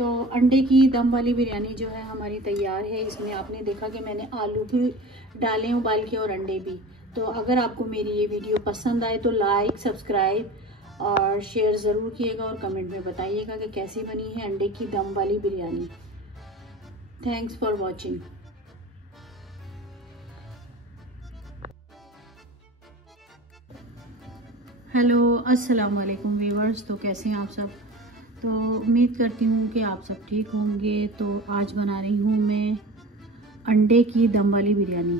तो अंडे की दम वाली बिरयानी जो है हमारी तैयार है। इसमें आपने देखा कि मैंने आलू भी डाले उबाल के और अंडे भी। तो अगर आपको मेरी ये वीडियो पसंद आए तो लाइक, सब्सक्राइब और शेयर ज़रूर कीजिएगा और कमेंट में बताइएगा कि कैसी बनी है अंडे की दम वाली biryani. Thanks for watching. Hello, अस्सलाम वालेकुम व्यूअर्स। तो कैसे हैं आप सब? तो उम्मीद करती हूँ कि आप सब ठीक होंगे। तो आज बना रही हूँ मैं अंडे की दम वाली बिरयानी।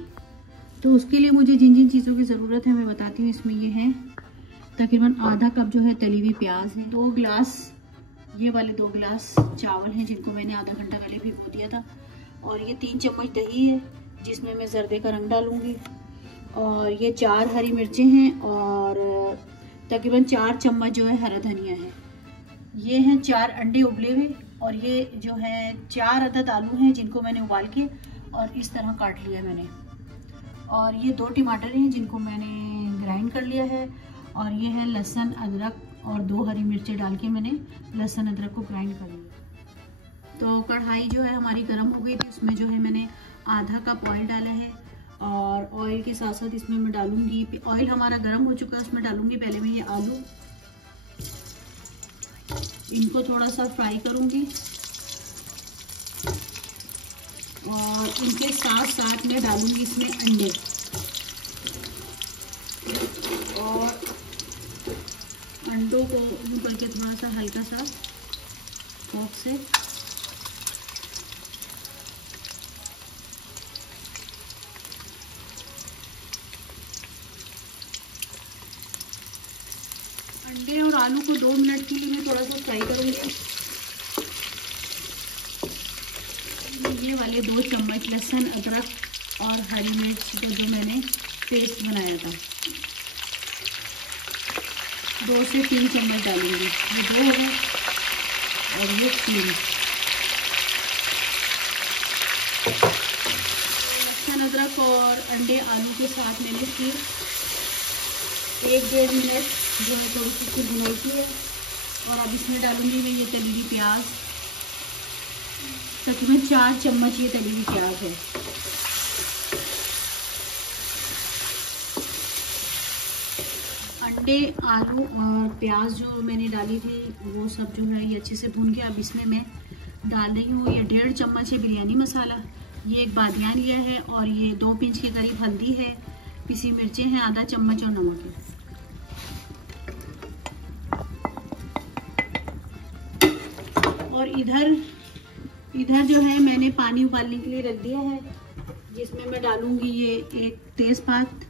तो उसके लिए मुझे जिन जिन चीज़ों की ज़रूरत है मैं बताती हूँ। इसमें ये है तकरीबन आधा कप जो है तली हुई प्याज है, 2 गिलास, ये वाले 2 गिलास चावल हैं जिनको मैंने आधा घंटा पहले भिगो दिया था, और ये 3 चम्मच दही है जिसमें मैं जर्दे का रंग डालूँगी, और ये 4 हरी मिर्चें हैं, और तकरीबन 4 चम्मच जो है हरा धनिया है। ये हैं 4 अंडे उबले हुए, और ये जो है 4 अदद आलू हैं जिनको मैंने उबाल के और इस तरह काट लिया मैंने, और ये 2 टमाटर हैं जिनको मैंने ग्राइंड कर लिया है, और ये है लहसुन अदरक और 2 हरी मिर्चें डाल के मैंने लहसुन अदरक को ग्राइंड कर लिया। तो कढ़ाई जो है हमारी गर्म हो गई थी, उसमें जो है मैंने आधा कप ऑयल डाला है, और ऑयल के साथ साथ इसमें मैं डालूंगी, ऑयल हमारा गर्म हो चुका है, उसमें डालूंगी पहले मैं ये आलू, इनको थोड़ा सा फ्राई करूंगी, और इनके साथ साथ मैं डालूंगी इसमें अंडे, और अंडों को यूं करके थोड़ा सा हल्का सा फोक से अंडे और आलू को 2 मिनट के लिए मैं थोड़ा सा फ्राई करूंगी। ये वाले 2 चम्मच लहसुन अदरक और हरी मिर्च का जो मैंने पेस्ट बनाया था, 2 से 3 चम्मच डालूंगी। ये 2 हो गए और ये 3। लहसुन अदरक और अंडे आलू के साथ मैंने फिर 1-1.5 मिनट जो है थोड़ी सी भुनाई की है, और अब इसमें डालूंगी मैं ये तली हुई प्याज, तकरीबन 4 चम्मच ये तली हुई प्याज है। अंडे, आलू और प्याज जो मैंने डाली थी वो सब जो है ये अच्छे से भून के अब इसमें मैं डाल रही हूँ ये 1.5 चम्मच है बिरयानी मसाला, ये एक बादियान लिया है, और ये 2 पिंच के करीब हल्दी है, पिसी मिर्चें हैं आधा चम्मच, और नमक है। और इधर जो है मैंने पानी उबालने के लिए रख दिया है, जिसमें मैं डालूंगी ये 1 तेज़पात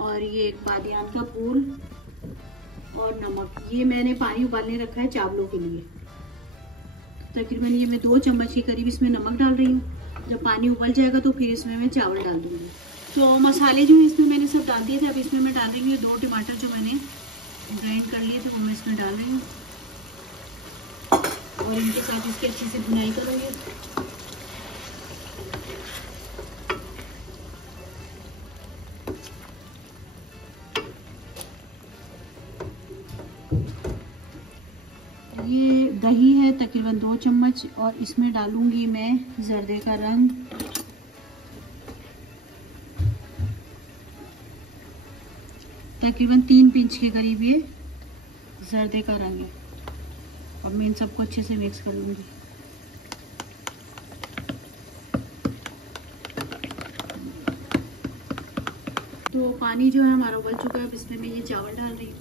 और ये 1 बादियान का फूल और नमक। ये मैंने पानी उबालने रखा है चावलों के लिए। तकरीबन ये मैं 2 चम्मच के करीब इसमें नमक डाल रही हूँ। जब पानी उबल जाएगा तो फिर इसमें मैं चावल डाल दूँगी। तो मसाले जो है इसमें मैंने सब डाल दिए थे। अब इसमें मैं डाल रही हूँ 2 टमाटर जो मैंने ग्राइंड कर लिए थे वो मैं इसमें डाल रही हूँ, और इनके साथ इसकी अच्छे से भुनाई करूँगी। ये दही है तकरीबन 2 चम्मच, और इसमें डालूंगी मैं जर्दे का रंग, तकरीबन 3 पिंच के करीब ये जर्दे का रंग है। अब मैं इन सबको अच्छे से मिक्स कर लूँगी। तो पानी जो है हमारा उबल चुका है, अब इसमें मैं ये चावल डाल रही हूँ।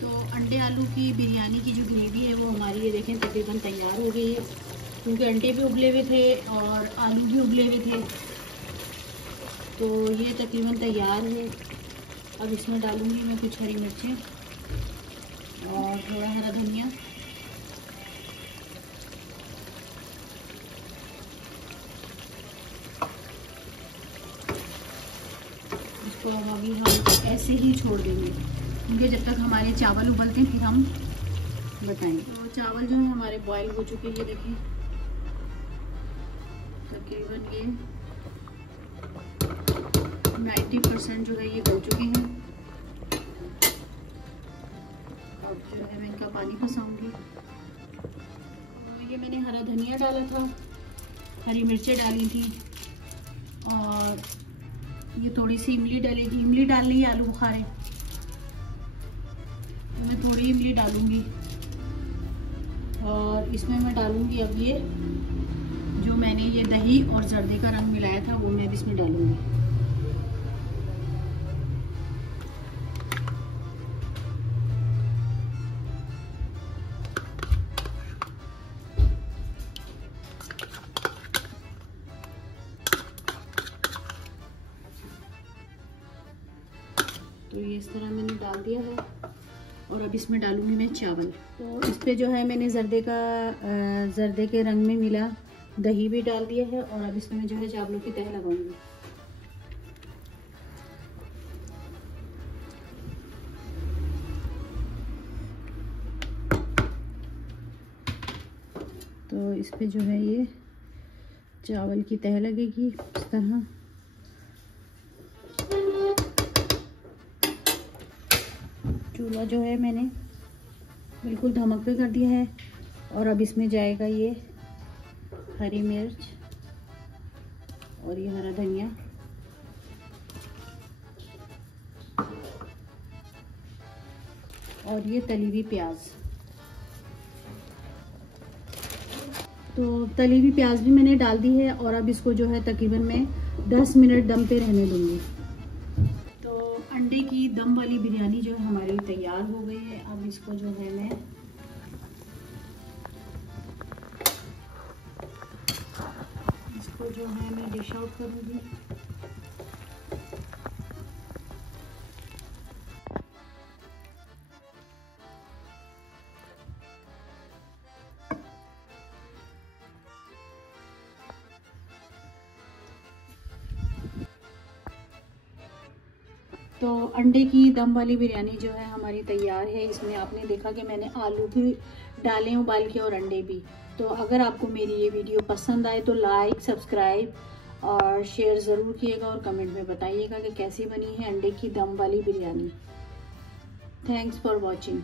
तो अंडे आलू की बिरयानी की जो ग्रेवी है वो हमारी ये देखें तकरीबन तैयार हो गई है, क्योंकि अंडे भी उबले हुए थे और आलू भी उबले हुए थे, तो ये तकरीबन तैयार है। अब इसमें डालूँगी मैं कुछ हरी मिर्चें और थोड़ा हरा धनिया, इसको अब अभी हम ऐसे ही छोड़ देंगे, क्योंकि जब तक हमारे चावल उबलते हैं फिर हम बताएंगे। तो चावल जो है हमारे बॉईल हो चुके हैं, ये देखिए तकरीबन ये 90% जो है ये गल चुके हैं। अब जो है मैं इनका पानी फंसाऊंगी। ये मैंने हरा धनिया डाला था, हरी मिर्चें डाली थी और ये थोड़ी सी इमली डलेगी। इमली डाल ली आलू बुखारे, तो मैं थोड़ी इमली डालूंगी और इसमें मैं डालूंगी अब ये जो मैंने ये दही और जर्दे का रंग मिलाया था वो मैं इसमें डालूंगी। तो ये इस तरह मैंने डाल दिया है और अब इसमें डालूंगी मैं चावल। तो इस पे जो है मैंने जर्दे के रंग में मिला दही भी डाल दिया है और अब इसमें मैं जो है चावलों की तह लगाऊंगी। तो इस पे जो है ये चावल की तह लगेगी इस तरह। चूल्हा जो है मैंने बिल्कुल धमक पे कर दिया है और अब इसमें जाएगा ये हरी मिर्च और ये हरा धनिया और ये तली हुई प्याज। तो तली हुई प्याज भी मैंने डाल दी है और अब इसको जो है तकरीबन मैं 10 मिनट दम पे रहने दूंगी। तो अंडे की दम वाली बिरयानी जो है हमारी तैयार हो गई है। अब इसको जो है मैं डिश आउट करूंगी। तो अंडे की दम वाली बिरयानी जो है हमारी तैयार है। इसमें आपने देखा कि मैंने आलू भी डाले उबाल के और अंडे भी। तो अगर आपको मेरी ये वीडियो पसंद आए तो लाइक, सब्सक्राइब और शेयर ज़रूर कीजिएगा और कमेंट में बताइएगा कि कैसी बनी है अंडे की दम वाली बिरयानी। Thanks for watching.